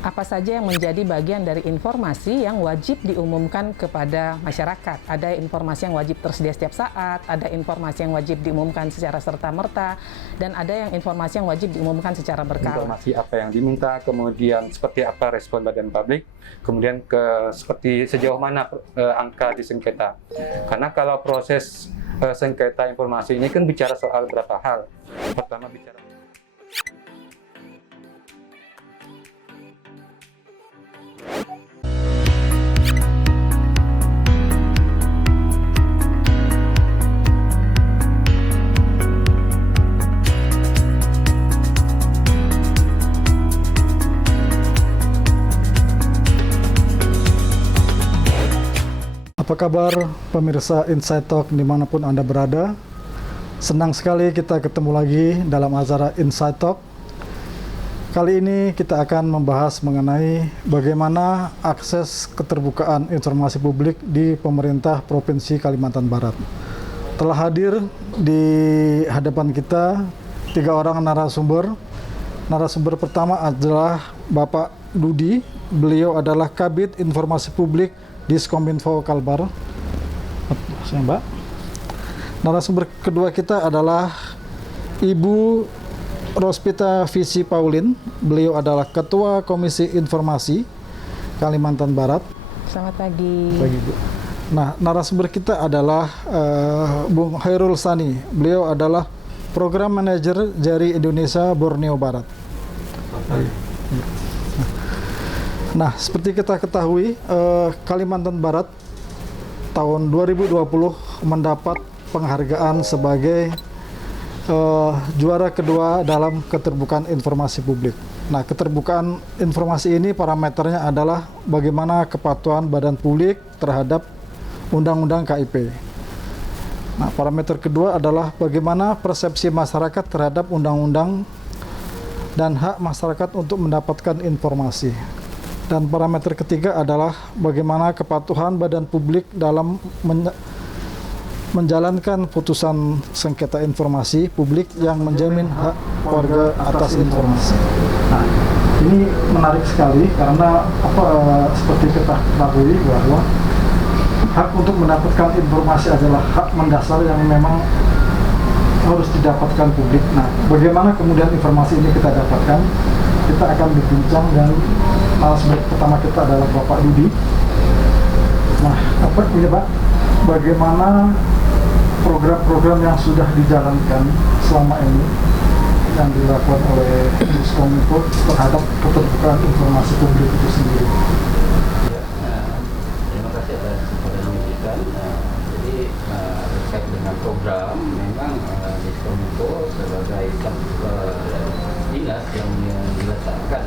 Apa saja yang menjadi bagian dari informasi yang wajib diumumkan kepada masyarakat? Ada informasi yang wajib tersedia setiap saat, ada informasi yang wajib diumumkan secara serta-merta, dan ada yang informasi yang wajib diumumkan secara berkala. Informasi apa yang diminta, kemudian seperti apa respon badan publik, kemudian seperti sejauh mana angka di sengketa. Karena kalau proses sengketa informasi ini kan bicara soal beberapa hal. Pertama bicara Apa kabar pemirsa Inside Talk dimanapun Anda berada? Senang sekali kita ketemu lagi dalam acara Inside Talk. Kali ini kita akan membahas mengenai bagaimana akses keterbukaan informasi publik di pemerintah Provinsi Kalimantan Barat. Telah hadir di hadapan kita 3 orang narasumber. Narasumber pertama adalah Bapak Dudi. Beliau adalah Kabid Informasi Publik Diskominfo Kalbar. Mbak. Narasumber kedua kita adalah Ibu Rospita Visi Paulin. Beliau adalah Ketua Komisi Informasi Kalimantan Barat. Selamat pagi. Pagi, Bu. Nah, narasumber kita adalah Bung Hairul Sani. Beliau adalah Program Manajer Jari Indonesia Borneo Barat. Nah, seperti kita ketahui, Kalimantan Barat tahun 2020 mendapat penghargaan sebagai juara kedua dalam keterbukaan informasi publik. Nah, keterbukaan informasi ini parameternya adalah bagaimana kepatuhan badan publik terhadap Undang-Undang KIP. Nah, parameter kedua adalah bagaimana persepsi masyarakat terhadap undang-undang dan hak masyarakat untuk mendapatkan informasi. Dan parameter ketiga adalah bagaimana kepatuhan badan publik dalam menjalankan putusan sengketa informasi publik yang menjamin hak warga atas informasi. Nah, ini menarik sekali karena seperti kita ketahui bahwa hak untuk mendapatkan informasi adalah hak mendasar yang memang harus didapatkan publik. Nah, bagaimana kemudian informasi ini kita dapatkan? Kita akan berbincang dan narasumber pertama kita adalah Bapak Dudi. Nah, ini Pak, bagaimana program-program yang sudah dijalankan selama ini yang dilakukan oleh Diskominfo terhadap keterbukaan informasi publik itu sendiri? Terima kasih atas penonton. Jadi terkait dengan program, memang Diskominfo sebagai dinas yang diletakkan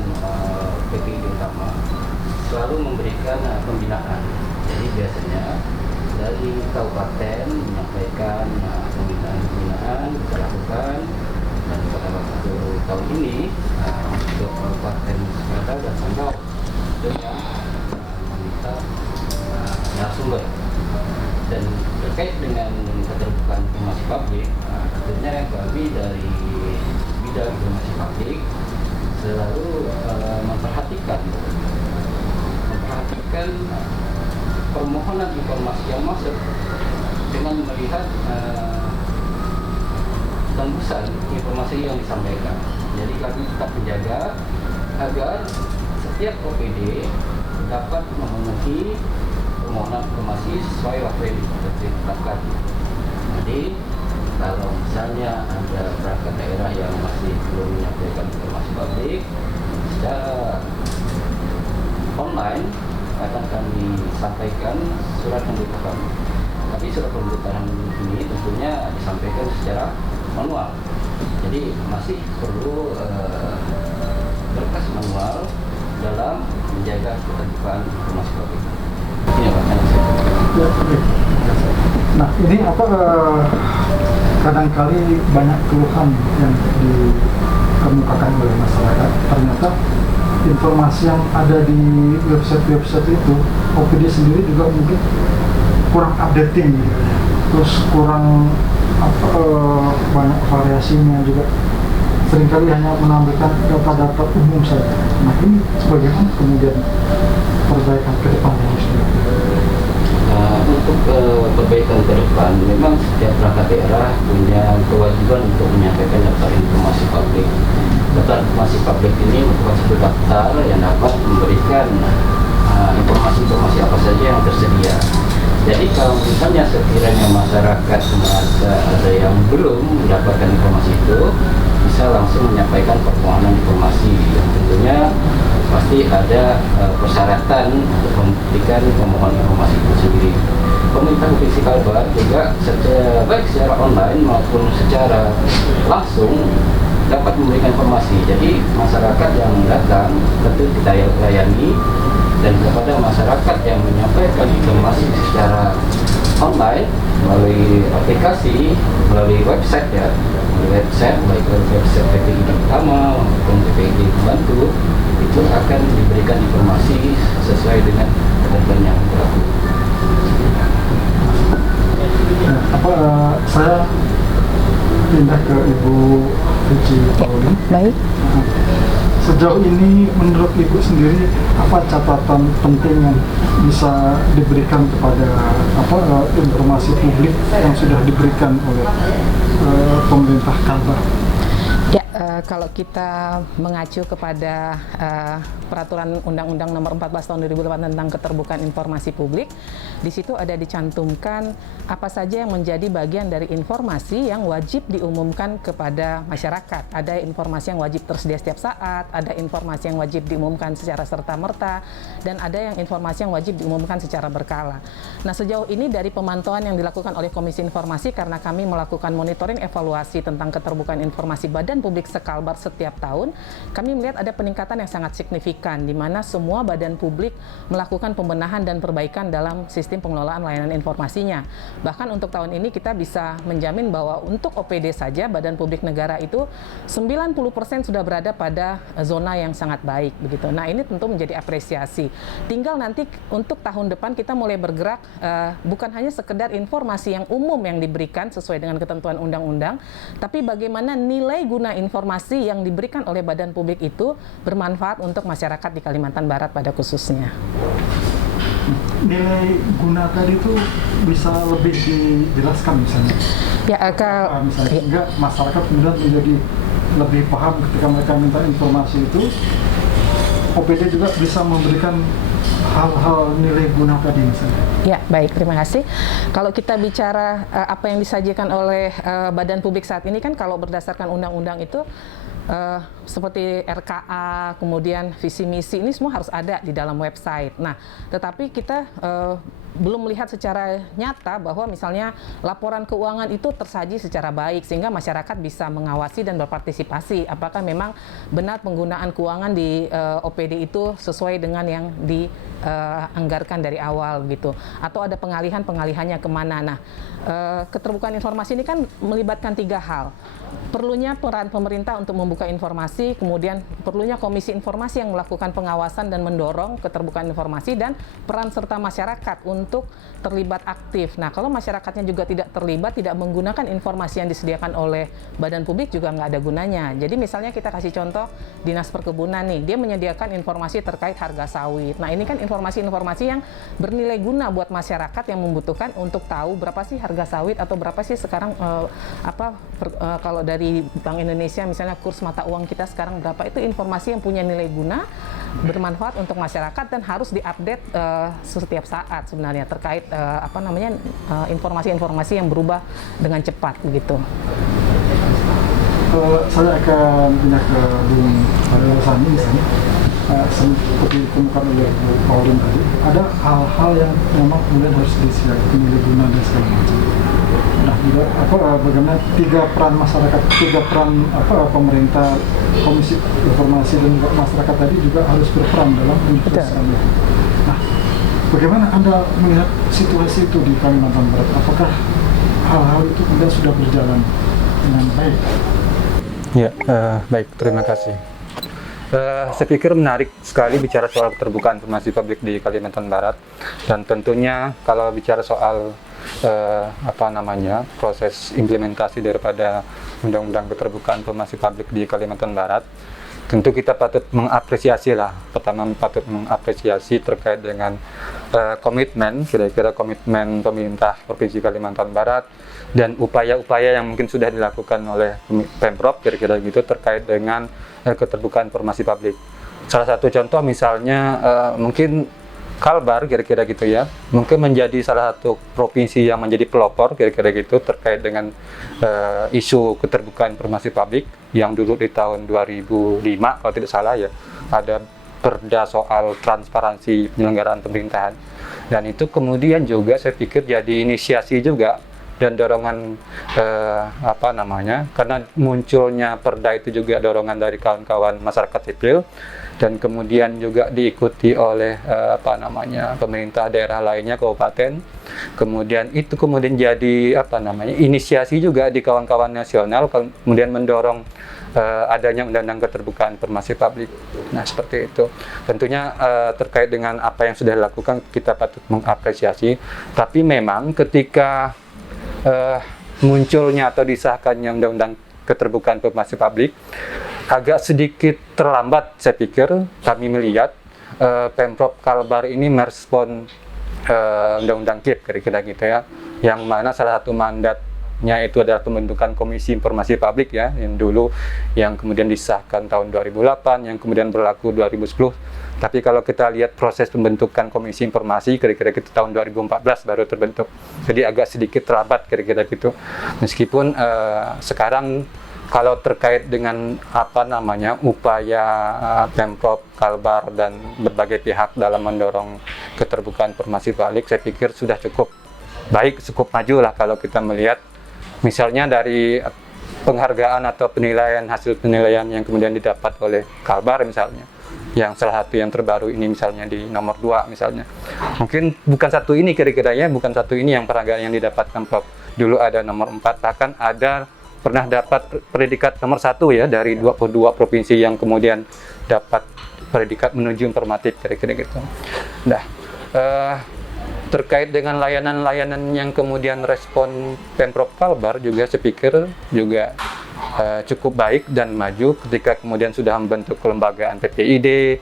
PPI utama selalu memberikan pembinaan. Jadi biasanya dari kabupaten menyampaikan pembinaan kita lakukan, dan pada waktu tahun ini untuk kabupaten Sekadar dan Sanggau dengan meminta narasumber. Dan terkait dengan keterbukaan informasi publik, tentunya kami dari bidang informasi publik selalu memperhatikan permohonan informasi yang masuk dengan melihat tembusan informasi yang disampaikan. Jadi kami tetap menjaga agar setiap OPD dapat memenuhi permohonan informasi sesuai waktu yang ditetapkan. Jadi kalau misalnya ada perangkat daerah yang masih belum menyampaikan informasi publik secara online, akan kami sampaikan surat pemberitahuan. Tapi surat pemberitahuan ini tentunya disampaikan secara manual. Jadi masih perlu berkas manual dalam menjaga keterbukaan informasi publik. Ini Pak. Ya, oke. Nah, ini kadangkali banyak keluhan yang dikemukakan oleh masyarakat. Ternyata informasi yang ada di website itu, OPD sendiri juga mungkin kurang updating gitu. Terus kurang banyak variasinya juga. seringkali hanya menampilkan data-data umum saja. Nah ini bagaimana kemudian perbaikan ke depan yang harus dilakukan? Untuk perbaikan ke depan, memang setiap perangkat daerah punya kewajiban untuk menyampaikan daftar informasi publik. Daftar informasi publik ini merupakan satu daftar yang dapat memberikan informasi-informasi apa saja yang tersedia. Jadi kalau misalnya sekiranya masyarakat merasa ada yang belum mendapatkan informasi itu, bisa langsung menyampaikan permohonan informasi. Yang tentunya pasti ada persyaratan untuk memberikan permohonan informasi itu sendiri. Pemerintah Provinsi Kalbar juga baik secara online maupun secara langsung dapat memberikan informasi. Jadi masyarakat yang datang tentu kita layani, dan kepada masyarakat yang menyampaikan informasi secara online melalui aplikasi, melalui website ya, baik website PPID Utama maupun PPID Pembantu, itu akan diberikan informasi sesuai dengan ketentuan yang berlaku. Saya pindah ke Ibu Vici Paulin. Baik. Sejauh ini menurut Ibu sendiri apa catatan penting yang bisa diberikan kepada informasi publik yang sudah diberikan oleh pemerintah Kalbar? Ya, kalau kita mengacu kepada peraturan Undang-Undang Nomor 14 Tahun 2008 tentang keterbukaan informasi publik, di situ ada dicantumkan apa saja yang menjadi bagian dari informasi yang wajib diumumkan kepada masyarakat. Ada informasi yang wajib tersedia setiap saat, ada informasi yang wajib diumumkan secara serta-merta, dan ada yang informasi yang wajib diumumkan secara berkala. Nah, sejauh ini dari pemantauan yang dilakukan oleh Komisi Informasi, karena kami melakukan monitoring evaluasi tentang keterbukaan informasi Badan Publik Kalbar setiap tahun, kami melihat ada peningkatan yang sangat signifikan, di mana semua badan publik melakukan pembenahan dan perbaikan dalam sistem pengelolaan layanan informasinya. Bahkan untuk tahun ini kita bisa menjamin bahwa untuk OPD saja, Badan Publik Negara itu 90% sudah berada pada zona yang sangat baik, begitu. Nah, ini tentu menjadi apresiasi. Tinggal nanti untuk tahun depan kita mulai bergerak, bukan hanya sekedar informasi yang umum yang diberikan sesuai dengan ketentuan undang-undang, tapi bagaimana nilai guna informasi yang diberikan oleh badan publik itu bermanfaat untuk masyarakat di Kalimantan Barat pada khususnya. Nilai guna tadi itu bisa lebih dijelaskan misalnya? Ya, sehingga masyarakat kemudian menjadi lebih paham ketika mereka minta informasi itu, OPD juga bisa memberikan hal-hal nilai guna tadi misalnya. Ya, baik, terima kasih. Kalau kita bicara apa yang disajikan oleh badan publik saat ini, kan kalau berdasarkan undang-undang itu seperti RKA, kemudian visi misi, ini semua harus ada di dalam website. Nah, tetapi kita belum melihat secara nyata bahwa misalnya laporan keuangan itu tersaji secara baik sehingga masyarakat bisa mengawasi dan berpartisipasi apakah memang benar penggunaan keuangan di OPD itu sesuai dengan yang dianggarkan dari awal gitu, atau ada pengalihannya kemana. Nah, keterbukaan informasi ini kan melibatkan 3 hal. Perlunya peran pemerintah untuk membuka informasi, kemudian perlunya Komisi Informasi yang melakukan pengawasan dan mendorong keterbukaan informasi, dan peran serta masyarakat untuk terlibat aktif. Nah, kalau masyarakatnya juga tidak terlibat, tidak menggunakan informasi yang disediakan oleh badan publik juga nggak ada gunanya. Jadi misalnya kita kasih contoh Dinas Perkebunan nih, dia menyediakan informasi terkait harga sawit. Nah, ini kan informasi-informasi yang bernilai guna buat masyarakat yang membutuhkan untuk tahu berapa sih harga sawit atau berapa sih sekarang kalau dari Bank Indonesia misalnya kurs mata uang kita sekarang berapa. Itu informasi yang punya nilai guna, bermanfaat untuk masyarakat dan harus diupdate setiap saat sebenarnya terkait informasi-informasi yang berubah dengan cepat begitu. Saya akan pindah ke Bung Sani misalnya. Seperti ditemukan oleh Bu Paulin tadi, ada hal-hal yang memang kemudian harus disiapkan nilai guna dan segala macam. Nah, juga bagaimana 3 peran masyarakat, 3 peran pemerintah, Komisi Informasi dan juga masyarakat tadi juga harus berperan dalam penyelesaian. Nah, bagaimana Anda melihat situasi itu di Kalimantan Barat? Apakah hal-hal itu kemudian sudah berjalan dengan baik? Ya, baik, terima kasih. Saya pikir menarik sekali bicara soal keterbukaan informasi publik di Kalimantan Barat, dan tentunya kalau bicara soal proses implementasi daripada Undang-Undang Keterbukaan Informasi Publik di Kalimantan Barat. Tentu kita patut mengapresiasi lah. Pertama patut mengapresiasi terkait dengan komitmen, kira-kira komitmen pemerintah Provinsi Kalimantan Barat dan upaya-upaya yang mungkin sudah dilakukan oleh Pemprov kira-kira gitu terkait dengan keterbukaan informasi publik. Salah satu contoh misalnya mungkin Kalbar kira-kira gitu ya, mungkin menjadi salah satu provinsi yang menjadi pelopor kira-kira gitu terkait dengan isu keterbukaan informasi publik yang dulu di tahun 2005 kalau tidak salah ya, ada perda soal transparansi penyelenggaraan pemerintahan. Dan itu kemudian juga saya pikir jadi inisiasi juga dan dorongan karena munculnya perda itu juga dorongan dari kawan-kawan masyarakat sipil dan kemudian juga diikuti oleh pemerintah daerah lainnya, kabupaten. Kemudian itu jadi inisiasi juga di kawan-kawan nasional, kemudian mendorong adanya Undang-Undang Keterbukaan Informasi Publik. Nah, seperti itu. Tentunya terkait dengan apa yang sudah dilakukan kita patut mengapresiasi. Tapi memang ketika munculnya atau disahkannya Undang-Undang Keterbukaan Informasi Publik agak sedikit terlambat, saya pikir kami melihat Pemprov Kalbar ini merespon Undang-Undang KIP kira-kira gitu ya, yang mana salah satu mandatnya itu adalah pembentukan Komisi Informasi Publik ya, yang kemudian disahkan tahun 2008, yang kemudian berlaku 2010. Tapi kalau kita lihat proses pembentukan Komisi Informasi kira-kira gitu tahun 2014 baru terbentuk. Jadi agak sedikit terlambat kira-kira gitu. Meskipun sekarang kalau terkait dengan upaya Pemprov Kalbar dan berbagai pihak dalam mendorong keterbukaan informasi publik, saya pikir sudah cukup baik, cukup maju lah kalau kita melihat misalnya dari penghargaan atau hasil penilaian yang kemudian didapat oleh Kalbar misalnya, yang salah satu yang terbaru ini misalnya di nomor 2 misalnya. Mungkin bukan satu ini kira-kira ya, bukan satu ini yang penghargaan yang didapatkan Pemprov. Dulu ada nomor 4, bahkan ada pernah dapat predikat nomor 1 ya dari 22 provinsi yang kemudian dapat predikat menuju informatif kira-kira gitu. Nah, terkait dengan layanan-layanan yang kemudian respon Pemprov Kalbar juga saya pikir juga cukup baik dan maju ketika kemudian sudah membentuk kelembagaan PPID,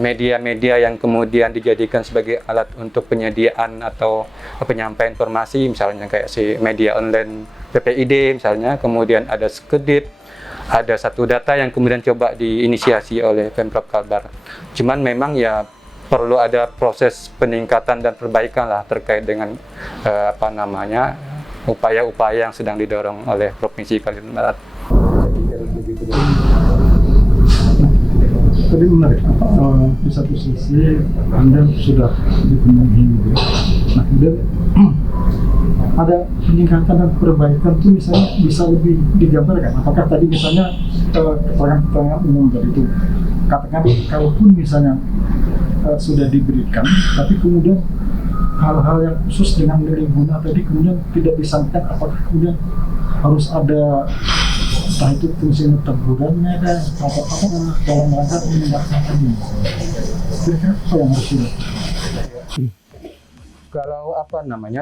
media-media yang kemudian dijadikan sebagai alat untuk penyediaan atau penyampaian informasi, misalnya kayak si media online PPID misalnya, kemudian ada Skedip, ada Satu Data yang kemudian coba diinisiasi oleh Pemprov Kalbar. Cuman memang ya perlu ada proses peningkatan dan perbaikan lah terkait dengan upaya-upaya yang sedang didorong oleh Provinsi Kalimantan Barat. Tadi menarik, di satu sisi Anda sudah dipenuhi gitu. Nah, kemudian ada peningkatan dan perbaikan itu misalnya bisa lebih digambarkan. Apakah tadi misalnya keterangan-keterangan umum tadi itu, katakan kalaupun misalnya sudah diberikan, tapi kemudian hal-hal yang khusus dengan nilai guna tadi kemudian tidak disampaikan, apakah kemudian harus ada entah itu fungsi tegurannya kan atau apa dalam rangka menegakkan ini. Kira-kira apa yang harus dilakukan? Kalau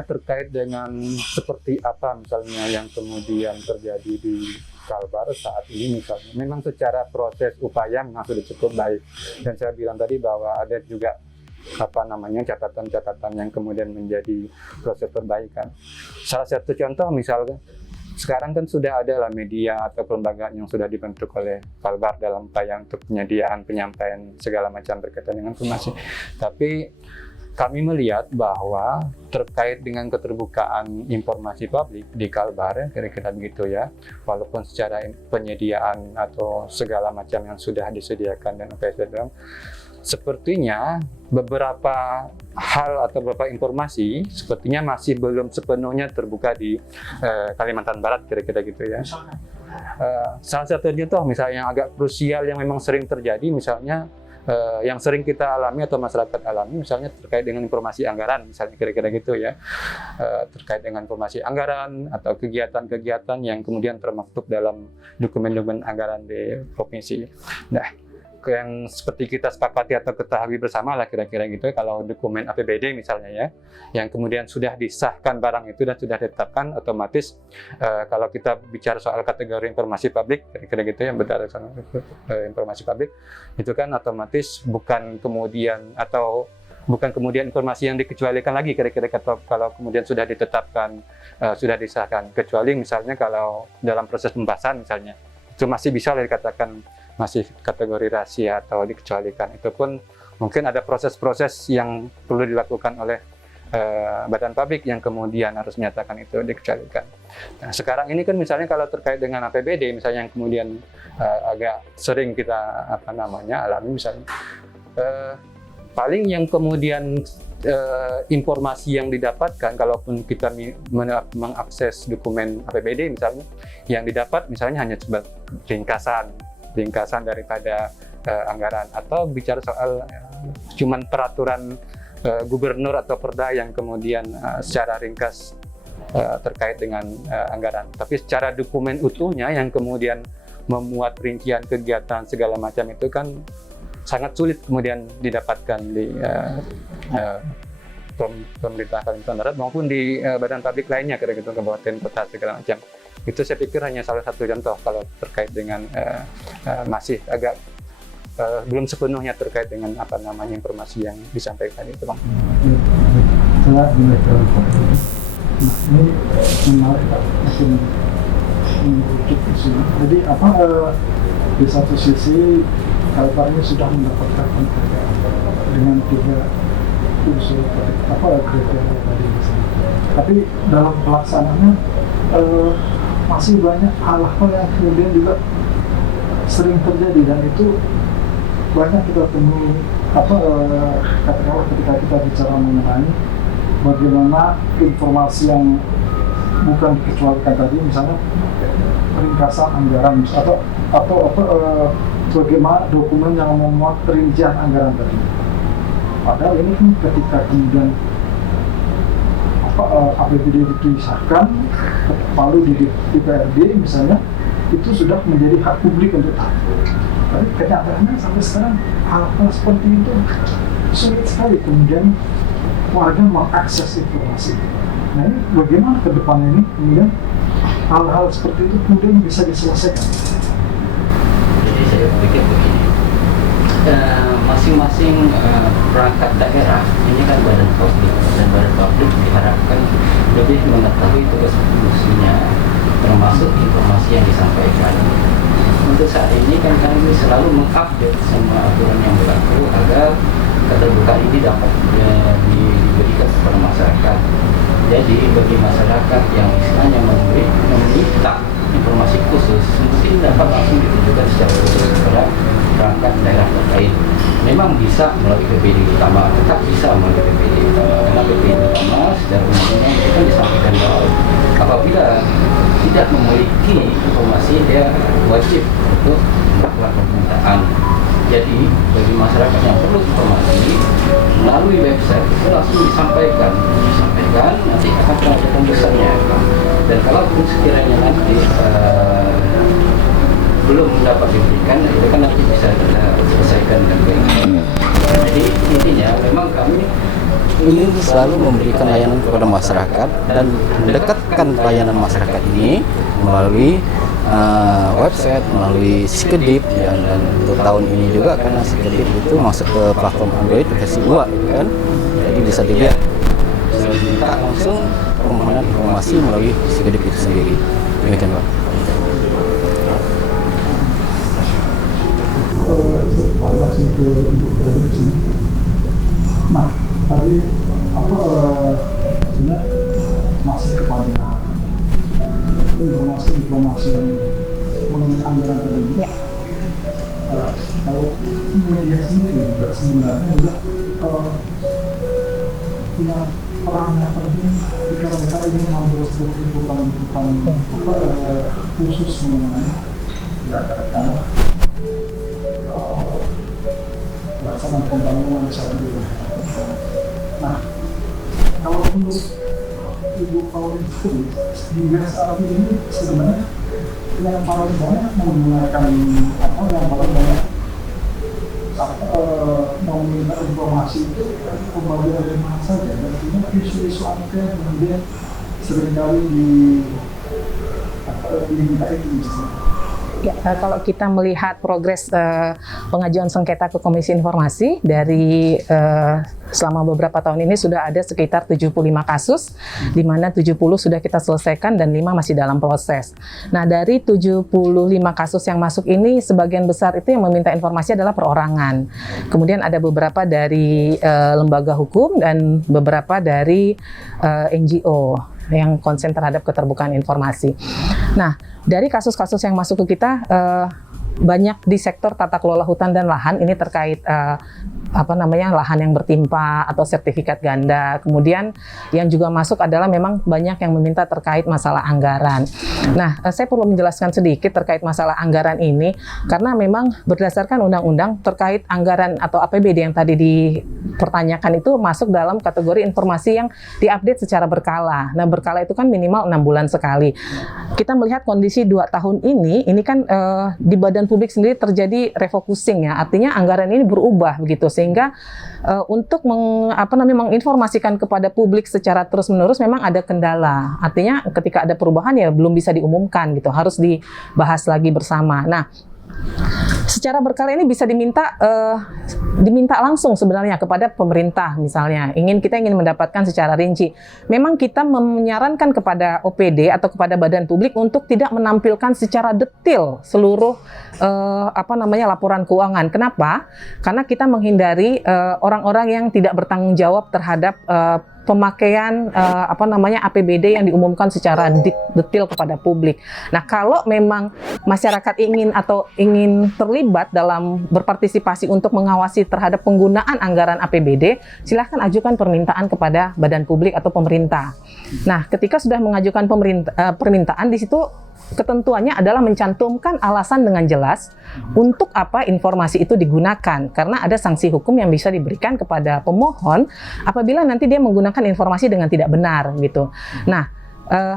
terkait dengan seperti apa misalnya yang kemudian terjadi di Kalbar saat ini misalnya, memang secara proses upaya memang sudah cukup baik, dan saya bilang tadi bahwa ada juga catatan-catatan yang kemudian menjadi proses perbaikan. Salah satu contoh misalnya sekarang kan sudah ada lah media atau kelembagaan yang sudah dibentuk oleh Kalbar dalam upaya untuk penyediaan penyampaian segala macam berkaitan dengan informasi. Tapi kami melihat bahwa terkait dengan keterbukaan informasi publik di Kalbar, kira-kira begitu ya, walaupun secara penyediaan atau segala macam yang sudah disediakan dan sepertinya beberapa hal atau beberapa informasi sepertinya masih belum sepenuhnya terbuka di Kalimantan Barat, kira-kira gitu ya. Salah satunya tuh misalnya yang agak krusial yang memang sering terjadi, misalnya yang sering kita alami atau masyarakat alami, misalnya terkait dengan informasi anggaran, misalnya kira-kira gitu ya, terkait dengan informasi anggaran atau kegiatan-kegiatan yang kemudian termaktub dalam dokumen-dokumen anggaran di provinsi. Nah, yang seperti kita sepakati atau ketahui bersama lah kira-kira gitu, kalau dokumen APBD misalnya ya, yang kemudian sudah disahkan barang itu dan sudah ditetapkan, otomatis kalau kita bicara soal kategori informasi publik, kira-kira gitu yang berdasarkan informasi publik, itu kan otomatis bukan kemudian informasi yang dikecualikan lagi kira-kira kalau kemudian sudah ditetapkan, sudah disahkan, kecuali misalnya kalau dalam proses pembahasan misalnya, itu masih bisa dikatakan masih kategori rahasia atau dikecualikan. Itu pun mungkin ada proses-proses yang perlu dilakukan oleh badan publik yang kemudian harus menyatakan itu dikecualikan. Nah, sekarang ini kan misalnya kalau terkait dengan APBD misalnya yang kemudian agak sering kita alami misalnya, paling yang kemudian informasi yang didapatkan kalaupun kita mengakses dokumen APBD misalnya, yang didapat misalnya hanya sebagai ringkasan daripada anggaran, atau bicara soal cuman peraturan gubernur atau perda yang kemudian secara ringkas terkait dengan anggaran. Tapi secara dokumen utuhnya yang kemudian memuat rincian kegiatan segala macam itu kan sangat sulit kemudian didapatkan di pemerintah Kalimantan Barat maupun di badan publik lainnya, kira-kira kabupaten kota segala macam. Itu saya pikir hanya salah satu contoh kalau terkait dengan masih agak belum sepenuhnya terkait dengan informasi yang disampaikan itu, Bang. Saya ini menarik Pak, mungkin merujuk di sini. Jadi di satu sisi Kalbar ini sudah mendapatkan penghargaan dengan 3 unsur kriteria tadi misalnya. Tapi dalam pelaksanaannya masih banyak hal-hal yang kemudian juga sering terjadi, dan itu banyak kita temui katakanlah ketika kita bicara mengenai bagaimana informasi yang bukan dikecualikan tadi, misalnya ringkasan anggaran atau bagaimana dokumen yang memuat rincian anggaran tadi. Padahal ini kan ketika kemudian APBD itu disahkan, lalu di DPRD misalnya, itu sudah menjadi hak publik untuk tahu. Tapi kenyataannya sampai sekarang hal-hal seperti itu sulit sekali kemudian warga mengakses informasi. Nah, ini bagaimana ke depannya ini kemudian hal-hal seperti itu kemudian bisa diselesaikan? Jadi saya pikir begini, masing-masing perangkat daerah ini kan badan publik, dan badan publik diharapkan lebih mengetahui tugas fungsinya, termasuk informasi yang disampaikan. Untuk saat ini kan kami selalu mengupdate semua aturan yang berlaku agar keterbukaan ini dapat diberikan kepada masyarakat. Jadi bagi masyarakat yang istilahnya meminta informasi khusus, mungkin dapat langsung ditujukan secara khusus kepada perangkat daerah terkait. Memang bisa melalui PPD utama, tetap bisa melalui PPD utama, karena PPD utama secara umumnya itu kan disampaikan bahwa apabila tidak memiliki informasi, dia wajib untuk melakukan permintaan. Jadi bagi masyarakat yang perlu informasi melalui website itu langsung disampaikan, nanti akan ada pembesannya. Dan kalau sekiranya nanti belum dapat diberikan, itu kan nanti bisa kita selesaikan dengan baik. Jadi intinya memang kami ingin selalu memberikan layanan kepada masyarakat dan mendekatkan pelayanan masyarakat ini melalui website, melalui Sikedip, dan untuk tahun ini juga karena Sikedip itu masuk ke platform Android versi 2 gitu kan. Jadi bisa dilihat, bisa minta langsung permohonan informasi melalui Sikedip itu sendiri. Demikian Pak. Nah, tadi sebenarnya masih kepada informasi mengenai anggaran tadi. Ya. Kalau media sendiri juga sebenarnya juga punya peran yang penting jika mereka ingin mengambil keputusan khusus mengenai pelaksanaan pembangunan misalnya. Nah, kalau menurut Ibu Pauline sendiri, hingga saat ini sebenarnya yang paling banyak menggunakan yang paling banyak mau minta informasi itu pembagian dari mana saja, artinya isu-isu apa yang kemudian seringkali diminta itu misalnya. Ya, kalau kita melihat progres pengajuan sengketa ke Komisi Informasi dari selama beberapa tahun ini sudah ada sekitar 75 kasus, di mana 70 sudah kita selesaikan dan 5 masih dalam proses. Nah, dari 75 kasus yang masuk ini, sebagian besar itu yang meminta informasi adalah perorangan. Kemudian ada beberapa dari lembaga hukum dan beberapa dari NGO yang konsen terhadap keterbukaan informasi. Nah, dari kasus-kasus yang masuk ke kita, banyak di sektor tata kelola hutan dan lahan, ini terkait lahan yang bertimpa atau sertifikat ganda. Kemudian yang juga masuk adalah memang banyak yang meminta terkait masalah anggaran. Nah, saya perlu menjelaskan sedikit terkait masalah anggaran ini, karena memang berdasarkan undang-undang terkait anggaran atau APBD yang tadi dipertanyakan itu masuk dalam kategori informasi yang diupdate secara berkala. Nah, berkala itu kan minimal 6 bulan sekali. Kita melihat kondisi 2 tahun ini kan di badan publik sendiri terjadi refocusing ya, artinya anggaran ini berubah begitu, sehingga untuk menginformasikan kepada publik secara terus-menerus memang ada kendala. Artinya ketika ada perubahan ya belum bisa diumumkan gitu, harus dibahas lagi bersama. Nah, secara berkala ini bisa diminta langsung sebenarnya kepada pemerintah, misalnya kita ingin mendapatkan secara rinci. Memang kita menyarankan kepada OPD atau kepada badan publik untuk tidak menampilkan secara detail seluruh laporan keuangan. Kenapa? Karena kita menghindari orang-orang yang tidak bertanggung jawab terhadap pemakaian APBD yang diumumkan secara detail kepada publik. Nah, kalau memang masyarakat ingin terlibat dalam berpartisipasi untuk mengawasi terhadap penggunaan anggaran APBD, silahkan ajukan permintaan kepada badan publik atau pemerintah. Nah, ketika sudah mengajukan permintaan, di situ ketentuannya adalah mencantumkan alasan dengan jelas untuk apa informasi itu digunakan, karena ada sanksi hukum yang bisa diberikan kepada pemohon apabila nanti dia menggunakan informasi dengan tidak benar gitu. Nah,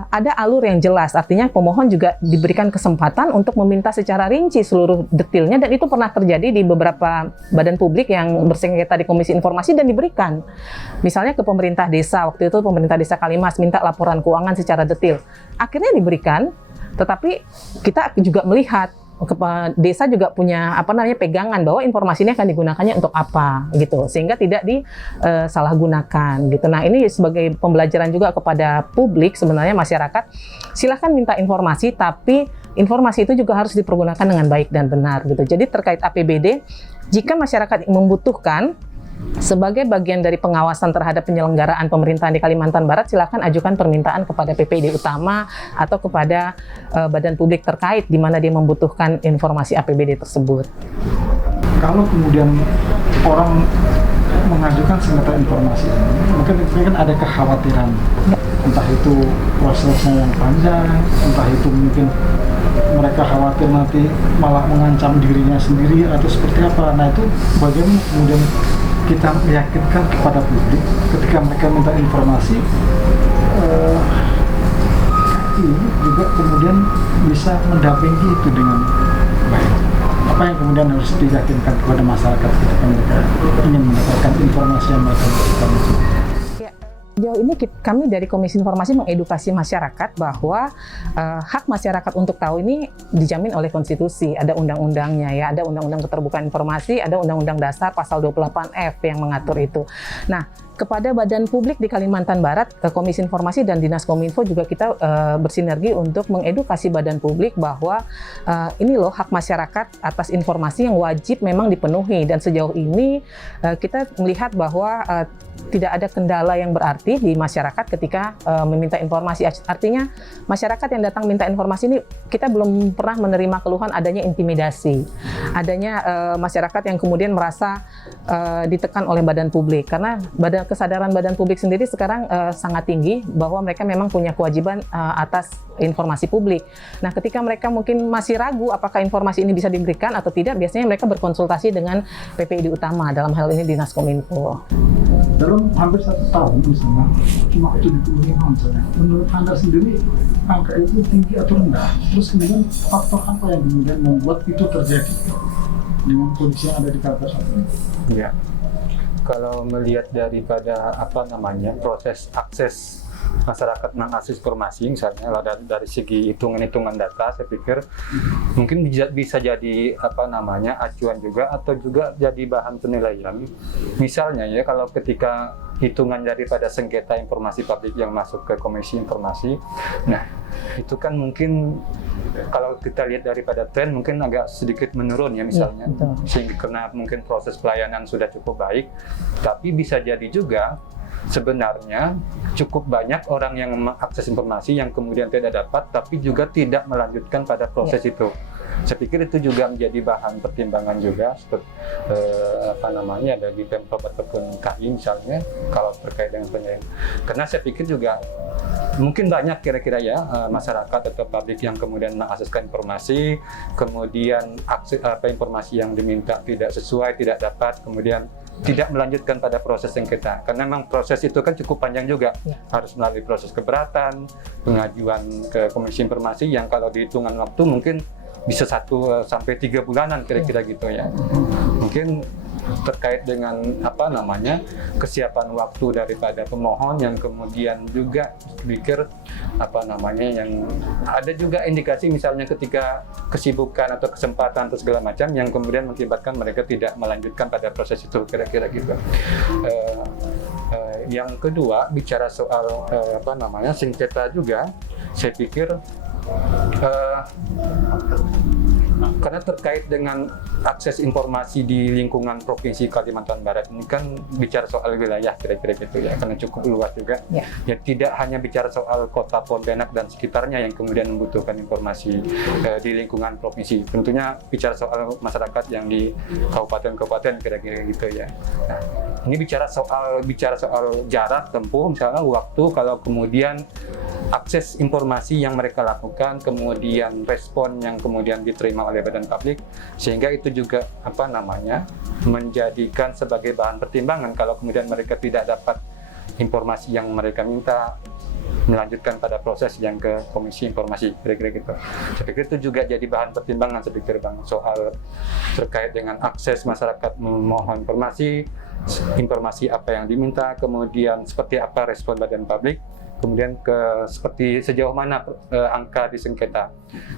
ada alur yang jelas, artinya pemohon juga diberikan kesempatan untuk meminta secara rinci seluruh detailnya, dan itu pernah terjadi di beberapa badan publik yang bersengketa di Komisi Informasi dan diberikan. Misalnya ke pemerintah desa, waktu itu pemerintah desa Kalimas minta laporan keuangan secara detail, akhirnya diberikan. Tetapi kita juga melihat desa juga punya pegangan bahwa informasi ini akan digunakannya untuk apa gitu, sehingga tidak disalahgunakan gitu. Nah, ini sebagai pembelajaran juga kepada publik, sebenarnya masyarakat silahkan minta informasi, tapi informasi itu juga harus dipergunakan dengan baik dan benar gitu. Jadi terkait APBD, jika masyarakat membutuhkan sebagai bagian dari pengawasan terhadap penyelenggaraan pemerintahan di Kalimantan Barat, silakan ajukan permintaan kepada PPID utama atau kepada badan publik terkait di mana dia membutuhkan informasi APBD tersebut. Kalau kemudian orang mengajukan sengketa informasi, mungkin ada kekhawatiran, entah itu prosesnya yang panjang, entah itu mungkin mereka khawatir nanti malah mengancam dirinya sendiri atau seperti apa. Nah, itu bagaimana kemudian kita meyakinkan kepada publik ketika mereka minta informasi, ini juga kemudian bisa mendampingi itu dengan baik. Apa yang kemudian harus diyakinkan kepada masyarakat ketika mereka ingin mendapatkan informasi yang mereka butuhkan? Sejauh ini kami dari Komisi Informasi mengedukasi masyarakat bahwa hak masyarakat untuk tahu ini dijamin oleh konstitusi, ada undang-undangnya ya, ada Undang-Undang Keterbukaan Informasi, ada Undang-Undang Dasar pasal 28F yang mengatur itu. Nah, kepada badan publik di Kalimantan Barat, Komisi Informasi dan Dinas Kominfo juga kita bersinergi untuk mengedukasi badan publik bahwa ini loh hak masyarakat atas informasi yang wajib memang dipenuhi, dan sejauh ini kita melihat bahwa tidak ada kendala yang berarti di masyarakat ketika meminta informasi. Artinya masyarakat yang datang minta informasi ini kita belum pernah menerima keluhan adanya intimidasi, adanya masyarakat yang kemudian merasa ditekan oleh badan publik, karena kesadaran badan publik sendiri sekarang sangat tinggi bahwa mereka memang punya kewajiban atas informasi publik. Nah, ketika mereka mungkin masih ragu apakah informasi ini bisa diberikan atau tidak, biasanya mereka berkonsultasi dengan PPID utama, dalam hal ini Dinas Kominfo. Dalam hampir 1 tahun misalnya, cuma 75 misalnya, menurut Anda sendiri angka itu tinggi atau rendah? Terus kemudian faktor apa yang kemudian membuat itu terjadi? dengan kondisi yang ada di Kalbar saat ini? Ya, kalau melihat daripada proses akses masyarakat mengakses informasi, misalnya dari segi hitungan data, saya pikir mungkin bisa jadi acuan juga atau juga jadi bahan penilaian. Misalnya ya, kalau ketika hitungan daripada sengketa informasi publik yang masuk ke Komisi Informasi, nah itu kan mungkin kalau kita lihat daripada tren mungkin agak sedikit menurun ya misalnya, sehingga karena mungkin proses pelayanan sudah cukup baik, tapi bisa jadi juga sebenarnya cukup banyak orang yang mengakses informasi yang kemudian tidak dapat, tapi juga tidak melanjutkan pada proses itu. Saya pikir itu juga menjadi bahan pertimbangan juga, bagi Pemprov ataupun KI misalnya, kalau terkait dengan penilaian. Karena saya pikir juga mungkin banyak kira-kira ya masyarakat atau publik yang kemudian mengakseskan informasi, kemudian informasi yang diminta tidak sesuai, tidak dapat, kemudian tidak melanjutkan pada proses sengketa. Karena memang proses itu kan cukup panjang juga, harus melalui proses keberatan, pengajuan ke Komisi Informasi yang kalau dihitungan waktu mungkin bisa 1 sampai 3 bulanan kira-kira gitu ya. Mungkin terkait dengan kesiapan waktu daripada pemohon yang kemudian juga pikir yang ada juga indikasi misalnya ketika kesibukan atau kesempatan atau segala macam yang kemudian mengakibatkan mereka tidak melanjutkan pada proses itu kira-kira gitu. Yang kedua, bicara soal sengketa juga, saya pikir karena terkait dengan akses informasi di lingkungan Provinsi Kalimantan Barat ini kan bicara soal wilayah kira-kira gitu ya, karena cukup luas juga. Ya tidak hanya bicara soal kota Pontianak dan sekitarnya yang kemudian membutuhkan informasi di lingkungan provinsi. Tentunya bicara soal masyarakat yang di kabupaten-kabupaten kira-kira gitu ya. Nah, ini bicara soal jarak tempuh, misalnya waktu, kalau kemudian akses informasi yang mereka lakukan, kemudian respon yang kemudian diterima oleh badan publik, sehingga itu juga menjadikan sebagai bahan pertimbangan kalau kemudian mereka tidak dapat informasi yang mereka minta, melanjutkan pada proses yang ke Komisi Informasi kira-kira gitu. Saya pikir itu juga jadi bahan pertimbangan, saya pikir Bang, soal terkait dengan akses masyarakat memohon informasi apa yang diminta, kemudian seperti apa respon badan publik, kemudian seperti sejauh mana angka di sengketa.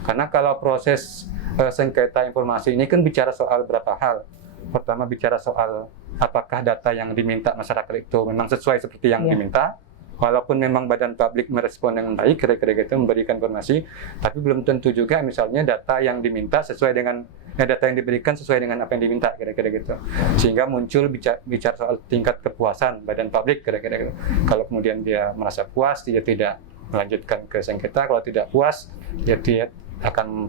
Karena kalau proses sengketa informasi ini kan bicara soal beberapa hal. Pertama bicara soal apakah data yang diminta masyarakat itu memang sesuai seperti yang diminta. Walaupun memang badan publik merespon dengan baik, kira-kira gitu, memberikan informasi, tapi belum tentu juga misalnya data yang diminta sesuai dengan data yang diberikan sesuai dengan apa yang diminta, kira-kira gitu. Sehingga muncul bicara soal tingkat kepuasan badan publik, kira-kira gitu. Kalau kemudian dia merasa puas, dia tidak melanjutkan ke sengketa. Kalau tidak puas, dia akan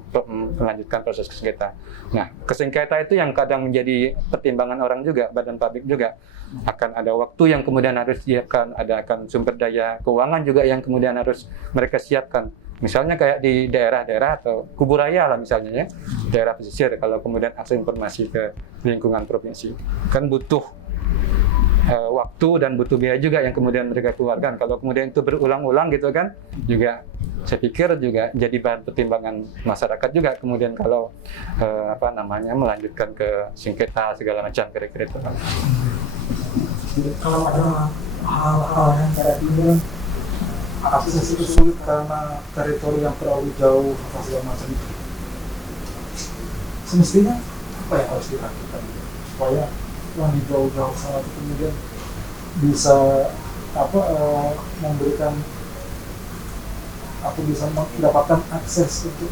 melanjutkan proses sengketa. Nah, kesengketa itu yang kadang menjadi pertimbangan orang juga, badan publik juga. Akan ada waktu yang kemudian harus siapkan, akan sumber daya keuangan juga yang kemudian harus mereka siapkan. Misalnya kayak di daerah-daerah atau kuburaya lah misalnya ya, daerah pesisir, kalau kemudian akses informasi ke lingkungan provinsi, kan butuh waktu dan butuh biaya juga yang kemudian mereka keluarkan. Kalau kemudian itu berulang-ulang gitu kan, juga saya pikir juga jadi bahan pertimbangan masyarakat juga kemudian kalau melanjutkan ke sengketa segala macam kira-kira itu. Kalau ada hal-hal yang kayak ini, akses itu sulit karena teritori yang terlalu jauh atau segala macam itu. Semestinya apa yang harus dilakukan supaya yang di jauh-jauh sana itu kemudian bisa memberikan atau bisa mendapatkan akses untuk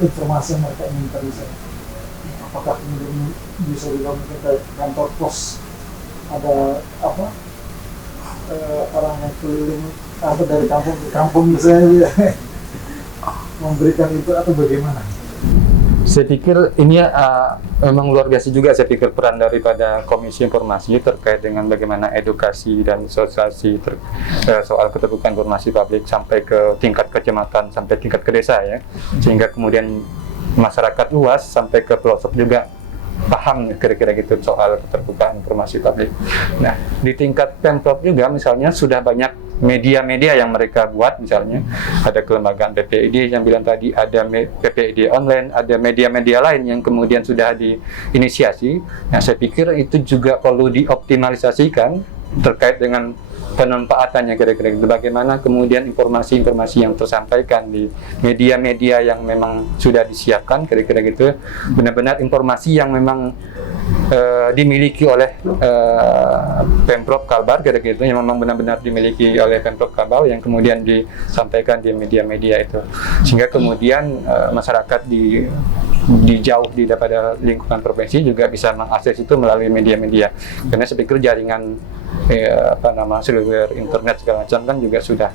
informasi yang mereka inginkan di sana. Apakah kemudian bisa juga mungkin kayak kantor pos ada orang yang keliling dari kampung ke kampung misalnya memberikan itu atau bagaimana? Saya pikir ini memang luar biasa juga, saya pikir peran daripada Komisi Informasi terkait dengan bagaimana edukasi dan sosialisasi soal keterbukaan informasi publik sampai ke tingkat kecamatan, sampai tingkat ke desa ya, sehingga kemudian masyarakat luas sampai ke pelosok juga paham kira-kira gitu soal keterbukaan informasi publik. Nah, di tingkat Pemprov juga misalnya sudah banyak media-media yang mereka buat, misalnya ada kelembagaan PPID yang bilang tadi, ada PPID online, ada media-media lain yang kemudian sudah diinisiasi. Nah, saya pikir itu juga perlu dioptimalisasikan terkait dengan pemanfaatannya kira-kira gitu. Bagaimana kemudian informasi-informasi yang tersampaikan di media-media yang memang sudah disiapkan kira-kira gitu, benar-benar informasi yang memang dimiliki oleh Pemprov Kalbar kira-kira gitu, yang memang benar-benar dimiliki oleh Pemprov Kalbar yang kemudian disampaikan di media-media itu, sehingga kemudian masyarakat di jauh daripada lingkungan provinsi juga bisa mengakses itu melalui media-media. Karena saya pikir jaringan seluler internet segala macam kan juga sudah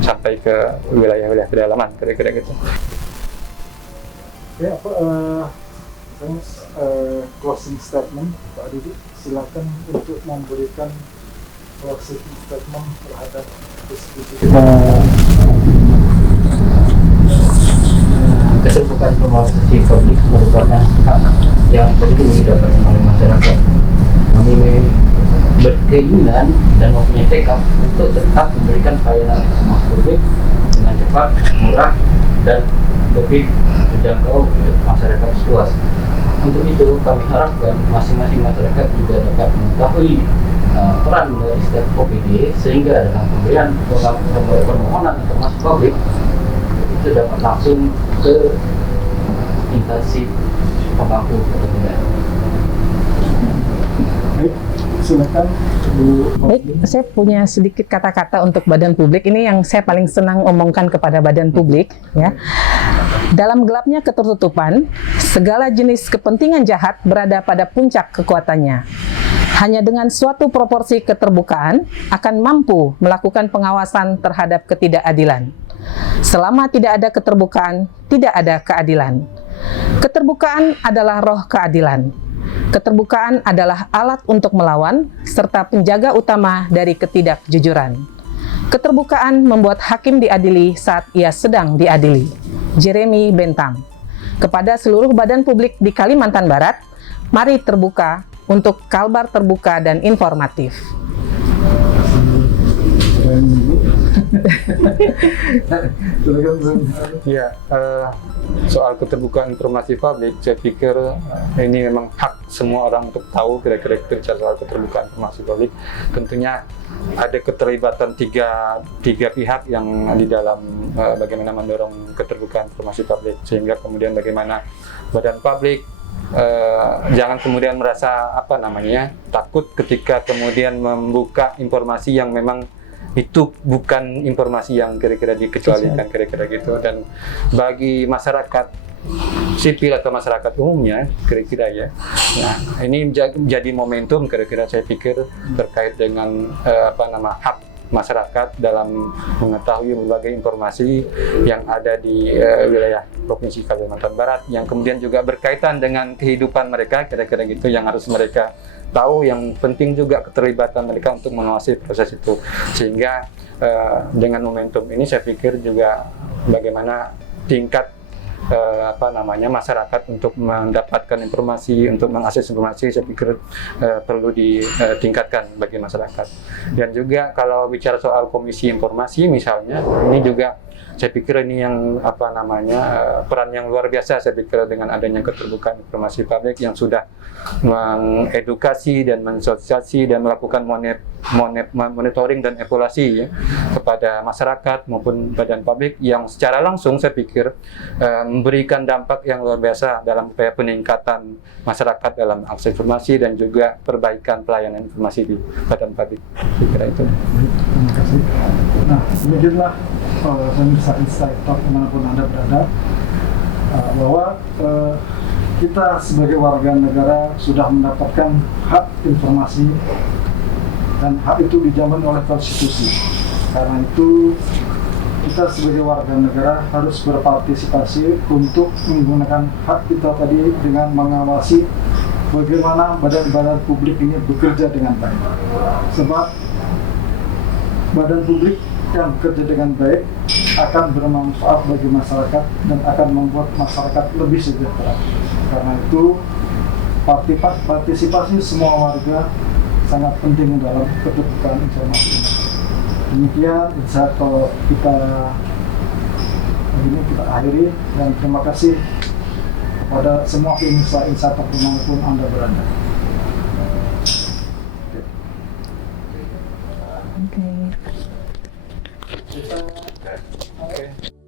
sampai ke wilayah-wilayah pedalaman kira-kira gitu. Ya, closing statement Pak Didi, silakan untuk memberikan closing statement terhadap diskusi kita. Keterbukaan informasi publik merupakan hak yang perlu didapatkan oleh masyarakat. Kami berkeinginan dan mempunyai tekad untuk tetap memberikan pelayanan informasi publik dengan cepat, murah, dan lebih terjangkau untuk masyarakat luas. Untuk itu, kami harapkan masing-masing masyarakat juga dapat mengetahui peran dari setiap OPD, sehingga dalam pemberian permohonan informasi publik itu dapat langsung ke instansi pemangku kepentingan. Baik, silakan Bu. Baik, saya punya sedikit kata-kata untuk badan publik. Ini yang saya paling senang omongkan kepada badan publik, ya. Dalam gelapnya ketertutupan, segala jenis kepentingan jahat berada pada puncak kekuatannya. Hanya dengan suatu proporsi keterbukaan akan mampu melakukan pengawasan terhadap ketidakadilan. Selama tidak ada keterbukaan, tidak ada keadilan. Keterbukaan adalah roh keadilan. Keterbukaan adalah alat untuk melawan, serta penjaga utama dari ketidakjujuran. Keterbukaan membuat hakim diadili saat ia sedang diadili. Jeremy Bentham. Kepada seluruh badan publik di Kalimantan Barat, mari terbuka untuk Kalbar terbuka dan informatif. Ya, soal keterbukaan informasi publik, saya pikir ini memang hak semua orang untuk tahu kira-kira soal keterbukaan informasi publik. Tentunya ada keterlibatan tiga pihak yang di dalam bagaimana mendorong keterbukaan informasi publik, sehingga kemudian bagaimana badan publik jangan kemudian merasa takut ketika kemudian membuka informasi yang memang itu bukan informasi yang kira-kira dikecualikan kira-kira gitu. Dan bagi masyarakat sipil atau masyarakat umumnya kira-kira ya, nah ini jadi momentum kira-kira saya pikir terkait dengan hak masyarakat dalam mengetahui berbagai informasi yang ada di wilayah Provinsi Kalimantan Barat, yang kemudian juga berkaitan dengan kehidupan mereka kira-kira gitu, yang harus mereka tahu, yang penting juga keterlibatan mereka untuk mengawasi proses itu. Sehingga dengan momentum ini saya pikir juga bagaimana tingkat masyarakat untuk mendapatkan informasi, untuk mengakses informasi, saya pikir perlu ditingkatkan bagi masyarakat. Dan juga kalau bicara soal komisi informasi misalnya, ini juga saya pikir ini yang peran yang luar biasa saya pikir dengan adanya keterbukaan informasi publik yang sudah mengedukasi dan mensosialisasi dan melakukan monitoring dan evaluasi ya, kepada masyarakat maupun badan publik, yang secara langsung saya pikir memberikan dampak yang luar biasa dalam upaya peningkatan masyarakat dalam akses informasi dan juga perbaikan pelayanan informasi di badan publik. Saya kira itu. Terima kasih. Nah, demikianlah pemirsa Insight Talk dimanapun Anda berada, bahwa kita sebagai warga negara sudah mendapatkan hak informasi, dan hak itu dijamin oleh konstitusi. Karena itu kita sebagai warga negara harus berpartisipasi untuk menggunakan hak kita tadi dengan mengawasi bagaimana badan-badan publik ini bekerja dengan baik. Sebab badan publik yang bekerja dengan baik akan bermanfaat bagi masyarakat dan akan membuat masyarakat lebih sejahtera. Karena itu partisipasi semua warga sangat penting dalam keterbukaan informasi ini. Demikian Insight Talk kita hari ini kita akhiri, dan terima kasih kepada semua pemirsa Insight Talk dimanapun Anda berada. Oke. Oke.